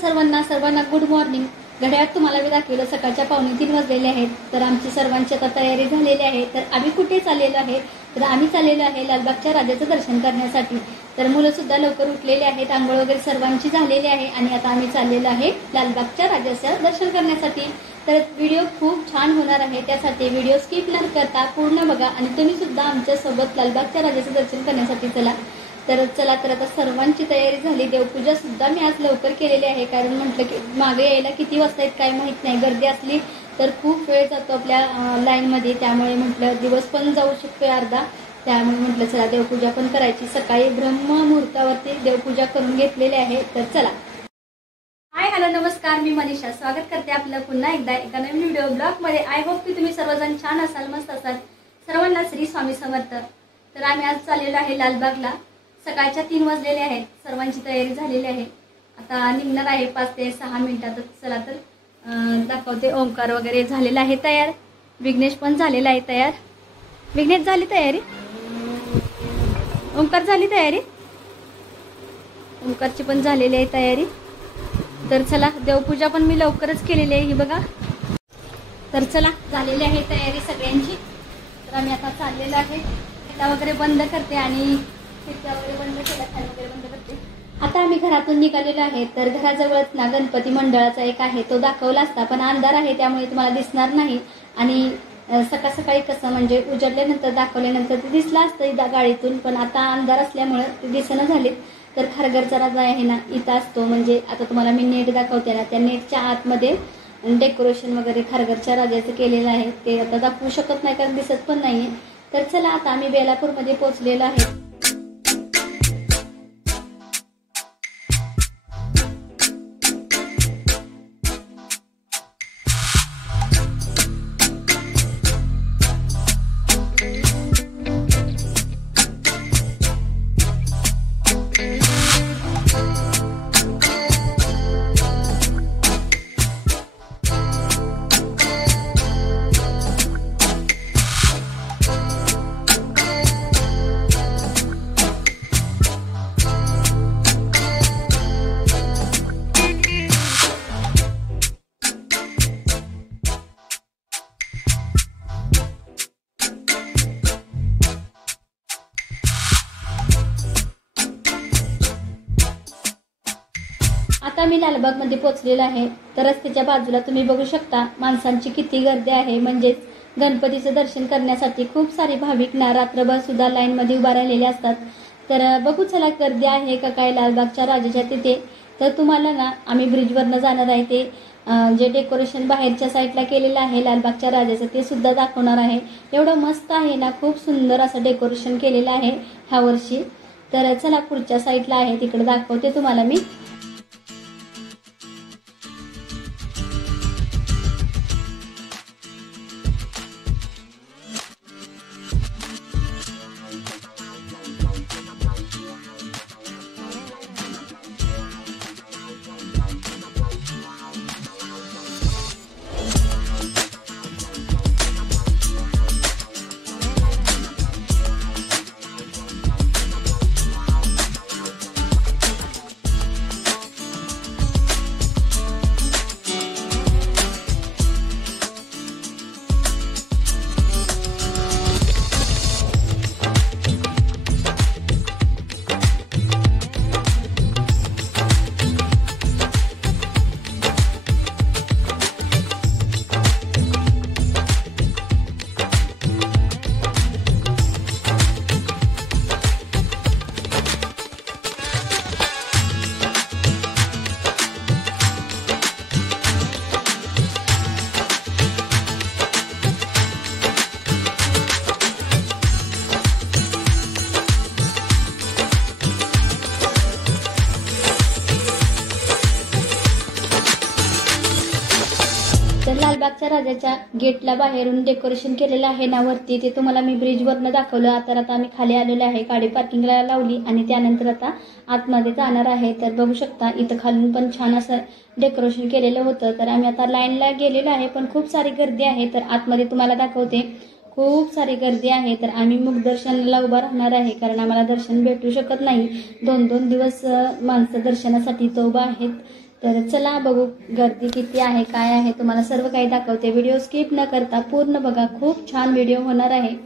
सर्वांना good morning. घड्याळात तुम्हाला मी दाखवलं सकाळच्या 2:45 वाजलेले आहेत। तर आमची सर्वांची आता तयारी झालेली आहे। तर आम्ही कुठे चाललेलो आहे? तर आम्ही चाललेलो आहे लालबागच्या राजाचं दर्शन करण्यासाठी। तर मुलं सुद्धा लवकर उठलेले आहेत, आंघोळ वगैरे सर्वांची झालेली आहे आणि आता आम्ही चाललेलो आहे लालबागच्या राजाचं दर्शन करण्यासाठी। तर व्हिडिओ खूप छान होणार आहे, त्यासाठी व्हिडिओ स्किप न करता पूर्ण बघा आणि तुम्ही सुद्धा आमच्या सोबत लालबागच्या राजाचं दर्शन करण्यासाठी चला। तर चला, तर आता सर्वांची तयारी झाली। देवपूजा सुद्धा मी आज लवकर केलेली आहे, कारण म्हटलं की मागे यायला किती वाजता आहेत काय माहित नाही, गर्दी असली तर खूप वेळ जातो आपल्या लाईनमध्ये, त्यामुळे म्हटलं दिवस पण जाऊ शकतो अर्धा, त्यामुळे म्हटलं चला देवपूजा पण करायची। सकाळी ब्रह्ममुहूर्तावरती देवपूजा करून घेतलेली आहे। तर चला, हाय हॅलो नमस्कार, मी मनीषा स्वागत करते आपलं पुन्हा एकदा एका नवीन व्हिडिओ ब्लॉग मध्ये। आय होप की तुम्ही सर्वजण छान असाल, मस्त असाल। सर्वांना श्री स्वामी समर्थ। तर आम्ही आज चाललेलो आहे लालबागला। सकाळच्या 3 वाजलेले आहेत, सर्वांची तयारी झालेली आहे। आता निघणार आहे 5 ते 6 मिनिटात। चला तर दाखवते। ओंकार वगैरे झालेला आहे तयार, विघ्नेश पण झालेला आहे तयार। विघ्नेश झाली तयारी, ओंकार झाली तयारी, ओंकारची पण झालेली आहे तयारी। तर चला, देवपूजा पण मी लवकरच केलेली आहे ही बघा। तर चला, झालेली आहे तयारी सगळ्यांची। तर आम्ही आता चाललेलो आहे, खिडक्या वगैरे बंद करते आणि खिडक्या वगैरे बंद केल्या, खाली वगैरे बंद करते। आता आम्ही घरातून निघालेलो आहे। तर घराजवळच ना गणपती मंडळाचा एक आहे, तो दाखवला असता पण अंधार आहे त्यामुळे तुम्हाला दिसणार नाही। आणि सकाळ सकाळी कसं म्हणजे उजडल्यानंतर दाखवल्यानंतर ते दिसलं असतं गाडीतून, पण आता अंधार असल्यामुळे ते दिसेना झाले। तर खारघरचा राजा आहे ना इथं असतो, म्हणजे आता तुम्हाला मी नेट दाखवते ना, त्या नेटच्या आतमध्ये डेकोरेशन वगैरे खारघरच्या राजाचं केलेलं आहे। ते आता दाखवू शकत नाही कारण दिसत पण नाहीये। तर चला, आता आम्ही बेलापूरमध्ये पोहोचलेलो आहे। आता मी लालबागमध्ये पोहोचलेलो आहे। तर रस्त्याच्या बाजूला तुम्ही बघू शकता माणसांची किती गर्दी आहे, म्हणजेच गणपतीचं दर्शन करण्यासाठी खूप सारे भाविक ना रात्रभर सुद्धा लाईन मध्ये उभा राहिलेले असतात। तर बघू चला गर्दी आहे का काय लालबागच्या राजाच्या तिथे। तर तुम्हाला ना आम्ही ब्रिजवरनं जाणार आहे, ते जे डेकोरेशन बाहेरच्या साईडला केलेलं आहे लालबागच्या राजाचं ते सुद्धा दाखवणार आहे। एवढं मस्त आहे ना, खूप सुंदर असं डेकोरेशन केलेलं आहे ह्या वर्षी। तर चला, पुढच्या साईडला आहे तिकडे दाखवते तुम्हाला मी। लालबागच्या राजाच्या गेटला बाहेरून डेकोरेशन केलेलं आहे ना वरती, ते तुम्हाला मी ब्रिजवरनं दाखवलं। तर आता आम्ही खाली आलेलो आहे, गाडी पार्किंगला लावली आणि त्यानंतर आता आतमध्ये जाणार आहे। तर बघू शकता इथं खालून पण छान असं डेकोरेशन केलेलं होतं। तर आम्ही आता लाईनला गेलेलो आहे, पण खूप सारी गर्दी आहे। तर आतमध्ये तुम्हाला दाखवते, खूप सारी गर्दी आहे। तर आम्ही मुखदर्शनाला उभा राहणार आहे, कारण आम्हाला दर्शन भेटू शकत नाही। 2-2 दिवस माणसं दर्शनासाठी इथं उभा आहेत। तर चला बघू गर्दी किती आहे, काय आहे, तुम्हाला सर्व काही दाखवते। व्हिडिओ स्किप न करता पूर्ण बघा, खूप छान व्हिडिओ होणार आहे।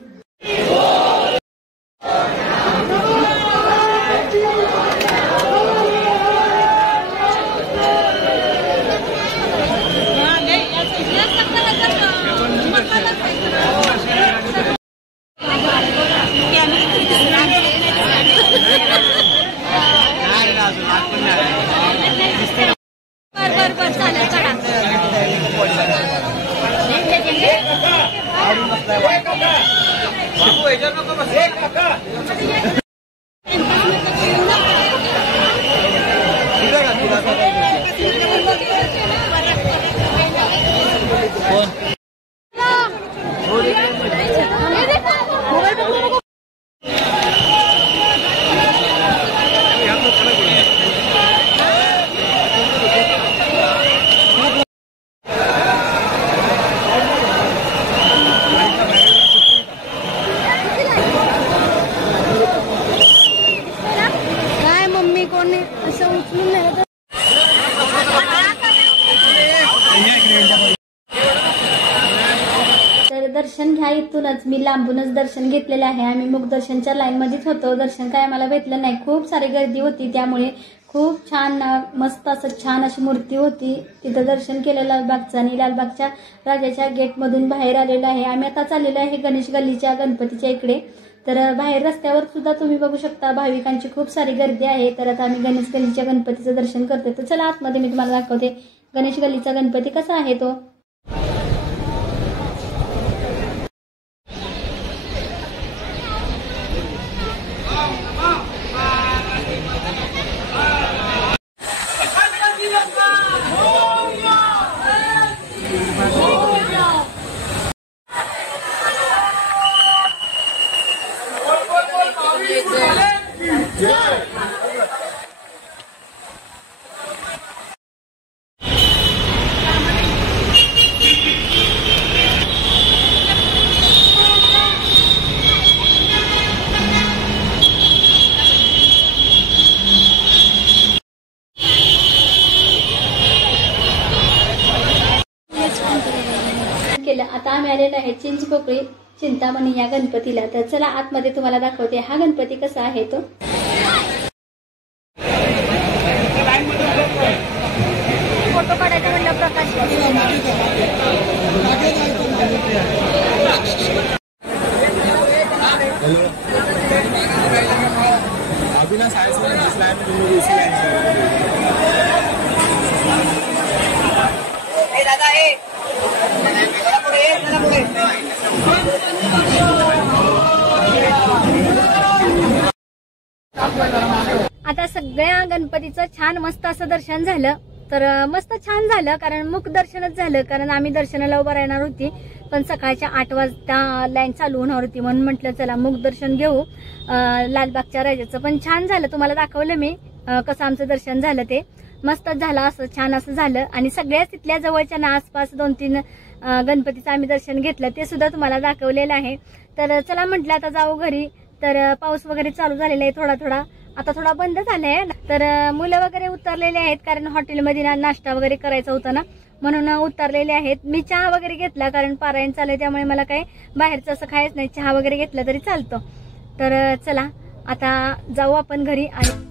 दर्शन घ्या इथूनच, मी लांबूनच दर्शन घेतलेलं आहे। आम्ही मुख दर्शनच्या लाईन मध्येच होतो, दर्शन काय आम्हाला भेटलं नाही, खूप सारी गर्दी होती, त्यामुळे खूप छान मस्त असं छान अशी मूर्ती होती, तिथं दर्शन केलं लालबागचं। आणि लालबागच्या राजाच्या गेटमधून बाहेर आलेलो आहे। आम्ही आता चाललेलो आहे गणेश गल्लीच्या गणपतीच्या इकडे। तर बाहेर रस्त्यावर सुद्धा तुम्ही बघू शकता भाविकांची खूप सारी गर्दी आहे। तर आता आम्ही गणेश गल्लीच्या गणपतीचं दर्शन करतोय। तर चला आतमध्ये मी तुम्हाला दाखवते गणेश गल्लीचा गणपती कसा आहे तो। आता आम्ही आलेलो आहे चिंचपोकळी चिंतामणी या गणपतीला। तर चला आतमध्ये तुम्हाला दाखवते हा गणपती कसा आहे तो। फोटो काढायचा म्हणलं प्रकाश आता सगळ्या गणपतीचं छान मस्त असं दर्शन झालं। तर मस्त छान झालं, कारण मुख दर्शनच झालं, कारण आम्ही दर्शनाला उभं राहणार होती, पण सकाळच्या 8 वाजता लाईन चालू होणार होती, म्हणून म्हटलं चला मुख दर्शन घेऊ लालबागच्या राजाचं। पण छान झालं, तुम्हाला दाखवलं मी कसं आमचं दर्शन झालं, ते मस्तच झालं, असं छान असं झालं। आणि सगळ्याच तिथल्या जवळच्या ना आसपास 2-3 गणपतीचं आम्ही दर्शन घेतलं, ते सुद्धा तुम्हाला दाखवलेलं आहे। तर चला म्हटलं आता जाऊ घरी। तर पाऊस वगैरे चालू झालेला आहे थोडा थोडा, आता थोडा बंद झालाय। तर मुलं वगैरे उतरलेले आहेत, कारण हॉटेलमध्ये नाश्ता वगैरे करायचा होता ना, म्हणून उतरलेले आहेत। मी चहा वगैरे घेतला, कारण पारायण चालू, त्यामुळे मला काही बाहेरचं असं खायच नाही, चहा वगैरे घेतला तरी चालतं। तर चला आता जाऊ आपण घरी। आणि